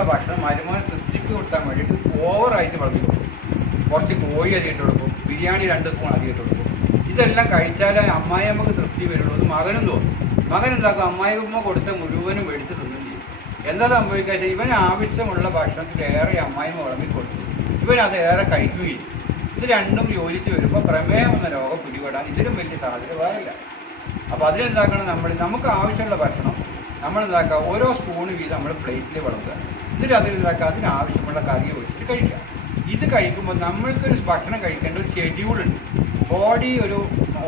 ഉണ്ടാക്കുന്ന ഭക്ഷണം മരുമോനെ തൃപ്തിക്ക് കൊടുക്കാൻ വേണ്ടിയിട്ട് ഓവറായിട്ട് വളർത്തി കൊടുക്കും. കുറച്ച് കോഴി അധികം കൊടുക്കും ബിരിയാണി രണ്ട് സ്പൂൺ അധികം കൊടുക്കും. ഇതെല്ലാം കഴിച്ചാലേ അമ്മായിയമ്മക്ക് തൃപ്തി വരുള്ളൂ എന്ന് മകനും തോന്നും. മകൻ എന്താക്കും? അമ്മായിയമ്മ കൊടുത്ത മുഴുവനും മേടിച്ച് തിന്നും ചെയ്യും. എന്താ സംഭവിക്കുക വെച്ചാൽ ഇവന് ആവശ്യമുള്ള ഭക്ഷണത്തിലേറെ അമ്മായിമ്മ വിളമ്പി കൊടുത്തു. ഇവനത് ഏറെ കഴിക്കുകയില്ല ഇത് രണ്ടും യോജിച്ച് വരുമ്പോൾ പ്രമേഹം എന്ന രോഗം പിടിപെടാൻ ഇതിലും വലിയ സാധ്യത വേറില്ല അപ്പോൾ അതിനെന്താക്കണം നമ്മൾ? നമുക്ക് ആവശ്യമുള്ള ഭക്ഷണം നമ്മൾ എന്താക്കുക ഓരോ സ്പൂണ് വീതം നമ്മൾ പ്ലേറ്റിൽ വിളമ്പുക എന്നിട്ട് അതിൽ എന്താക്കുക അതിനാവശ്യമുള്ള കറി ഒഴിച്ചിട്ട് കഴിക്കുക. ഇത് കഴിക്കുമ്പോൾ നമ്മൾക്കൊരു ഭക്ഷണം കഴിക്കേണ്ട ഒരു ഷെഡ്യൂളുണ്ട് ബോഡി ഒരു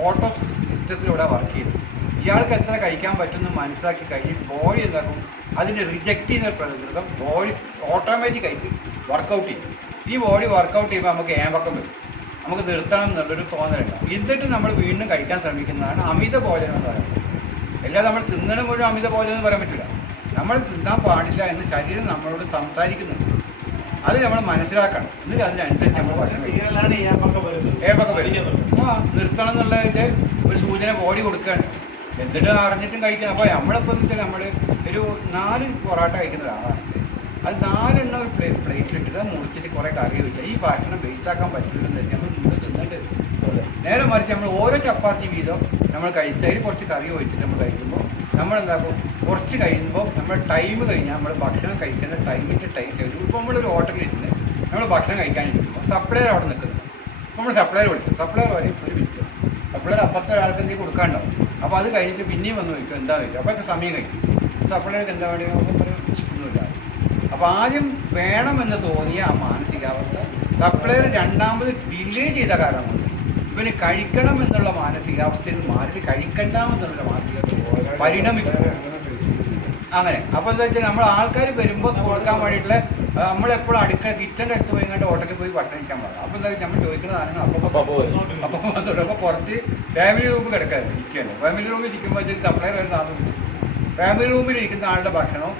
ഓട്ടോ സിസ്റ്റത്തിലൂടെ വർക്ക് ചെയ്യുന്നു. ഇയാൾക്ക് എത്ര കഴിക്കാൻ പറ്റുമെന്ന് മനസ്സിലാക്കി കഴിഞ്ഞിട്ട് ബോഡി എന്താക്കും? അതിനെ റിജക്റ്റ് ചെയ്യുന്ന പ്രകൃതം ബോഡി ഓട്ടോമാറ്റിക് ആയിട്ട് വർക്കൗട്ട് ചെയ്യും. ഈ ബോഡി വർക്കൗട്ട് ചെയ്യുമ്പോൾ നമുക്ക് ഏമ്പക്കം വരും. നമുക്ക് നിർത്തണം എന്നുള്ളൊരു തോന്നലുണ്ടാവും എന്നിട്ട് നമ്മൾ വീണ്ടും കഴിക്കാൻ ശ്രമിക്കുന്നതാണ് അമിത ഭോജനം എന്ന് പറയുന്നത്. എല്ലാം നമ്മൾ തിന്നണ മുഴുവൻ അമിത പോലെ എന്ന് പറയാൻ പറ്റില്ല. നമ്മൾ തിന്നാൻ പാടില്ല എന്ന് ശരീരം നമ്മളോട് സംസാരിക്കുന്നുണ്ട് അത് നമ്മൾ മനസ്സിലാക്കണം. എന്നിട്ട് അതിനനുസരിച്ച് നമ്മൾ ഏപ്പൊക്കെ വരും ആ നിർത്തണം എന്നുള്ളതിന്റെ ഒരു സൂചന ബോഡി കൊടുക്കുകയാണ്. എന്നിട്ട് അറിഞ്ഞിട്ടും കഴിക്കണം. അപ്പോൾ നമ്മളിപ്പോൾ വെച്ചാൽ നമ്മൾ ഒരു നാല് പൊറോട്ട കഴിക്കുന്ന ഒരാളാണ്. അത് നാലെണ്ണം ഒരു പ്ലേ പ്ലേറ്റിലിട്ടിട്ട് ഇട്ടിട്ട് മുറിച്ചിട്ട് കുറേ കറി വെച്ചാൽ ഈ ഭക്ഷണം വേസ്റ്റാക്കാൻ പറ്റില്ലെന്ന് വെച്ചാൽ നമ്മൾ മുമ്പ് തിന്നിട്ട് നേരെ മറിച്ച് നമ്മൾ ഓരോ ചപ്പാത്തി വീതം നമ്മൾ കഴിച്ചതിൽ കുറച്ച് കറി ഒഴിച്ചിട്ട് നമ്മൾ കഴിക്കുമ്പോൾ നമ്മൾ എന്താക്കും കുറച്ച് കഴിയുമ്പോൾ നമ്മൾ ടൈം കഴിഞ്ഞാൽ നമ്മൾ ഭക്ഷണം കഴിക്കുന്ന ടൈമിന്റെ ടൈം കഴിഞ്ഞു ഇപ്പോൾ നമ്മളൊരു ഹോട്ടലിൽ ഇരുന്ന് നമ്മൾ ഭക്ഷണം കഴിക്കാനിരിക്കുമ്പോൾ സപ്ലയർ അവിടെ നിൽക്കുന്നു. നമ്മൾ സപ്ലയർ വിളിക്കും. സപ്ലയർ വരെ ഒരു മിനിറ്റ് സപ്ലയർ അപ്പുറത്തെ ഒരാൾക്ക് എന്തെങ്കിലും കൊടുക്കാണ്ടാവും അപ്പോൾ അത് കഴിഞ്ഞിട്ട് പിന്നെയും വന്ന് ചോദിക്കും എന്താ ചോദിക്കും അപ്പോൾ സമയം കഴിക്കും സപ്ലയർക്ക് എന്താ വേണ്ടി? ഒന്നുമില്ല അപ്പോൾ ആദ്യം വേണമെന്ന് തോന്നിയ ആ മാനസികാവസ്ഥ സപ്ലയർ രണ്ടാമത് ഡിലേ ചെയ്ത കാരണം കൊണ്ട് ഇവന് കഴിക്കണം എന്നുള്ള മാനസികാവസ്ഥയിൽ മാറി കഴിക്കണ്ടാമെന്നുള്ള മാനസികാവസ്ഥ പരിണമിക്കും. അങ്ങനെ. അപ്പോൾ എന്താ വെച്ചാൽ നമ്മൾ ആൾക്കാർ വരുമ്പോൾ കൊടുക്കാൻ വേണ്ടിയിട്ടുള്ള നമ്മളെപ്പോഴും അടുക്കള കിച്ചന്റെ അടുത്ത് പോയി കണ്ട് ഹോട്ടലിൽ പോയി ഭക്ഷണം കഴിക്കാൻ പാടില്ല അപ്പോൾ എന്താ നമ്മൾ ചോദിക്കുന്ന സാധനങ്ങൾ അപ്പോൾ. അപ്പം അപ്പോൾ കുറച്ച് ഫാമിലി റൂം കിടക്കാൻ ഇരിക്കുകയാണ്. ഫാമിലി റൂമിൽ ഇരിക്കുമ്പോൾ സപ്ലൈ ഒരു സാധനം ഫാമിലി റൂമിൽ ഇരിക്കുന്ന ആളുടെ ഭക്ഷണവും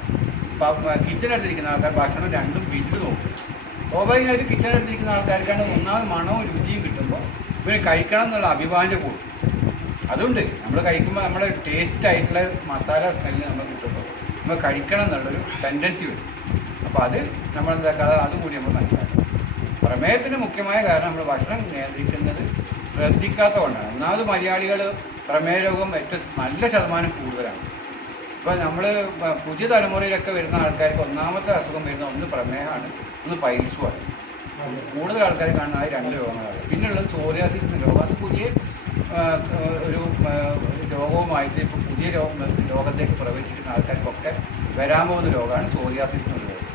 കിച്ചണടുത്ത് ഇരിക്കുന്ന ആൾക്കാർ ഭക്ഷണം രണ്ടും വീട്ടിൽ നോക്കും. സ്വാഭാവികമായിട്ട് കിച്ചണടുത്ത് ഇരിക്കുന്ന ആൾക്കാർക്കാണ് ഒന്നാമത് മണവും രുചിയും കിട്ടുമ്പോൾ ഇവന് കഴിക്കണം എന്നുള്ള അഭിമാനം കൂടും. അതുകൊണ്ട് നമ്മൾ കഴിക്കുമ്പോൾ നമ്മുടെ ടേസ്റ്റ് ആയിട്ടുള്ള മസാല സ്മെല്ല് നമ്മൾ കിട്ടുമ്പോൾ നമ്മൾ കഴിക്കണം എന്നുള്ളൊരു ടെൻഡൻസി വരും. അപ്പോൾ അത് നമ്മൾ എന്താക്കാതെ അതുകൂടി നമ്മൾ മനസ്സിലാക്കണം. പ്രമേയത്തിന് മുഖ്യമായ കാരണം നമ്മൾ ഭക്ഷണം നിയന്ത്രിക്കുന്നത് ശ്രദ്ധിക്കാത്ത കൊണ്ടാണ്. ഒന്നാമത് മലയാളികൾ പ്രമേയ രോഗം ഏറ്റവും നല്ല ശതമാനം കൂടുതലാണ്. ഇപ്പോൾ നമ്മൾ പുതിയ തലമുറയിലൊക്കെ വരുന്ന ആൾക്കാർക്ക് ഒന്നാമത്തെ അസുഖം വരുന്ന ഒന്ന് പ്രമേഹമാണ്. ഒന്ന് പൈൽസുമാണ് കൂടുതൽ ആൾക്കാർ കാണുന്ന ആ രണ്ട് രോഗങ്ങളാണ്. പിന്നെയുള്ളത് സോറിയാസിസ് എന്ന രോഗം. അത് പുതിയ ഒരു രോഗവുമായിട്ട് ഇപ്പോൾ പുതിയ രോഗം രോഗത്തേക്ക് പ്രവേശിക്കുന്ന ആൾക്കാർക്കൊക്കെ വരാൻ പോകുന്ന രോഗമാണ് സോറിയാസിസ് എന്ന രോഗം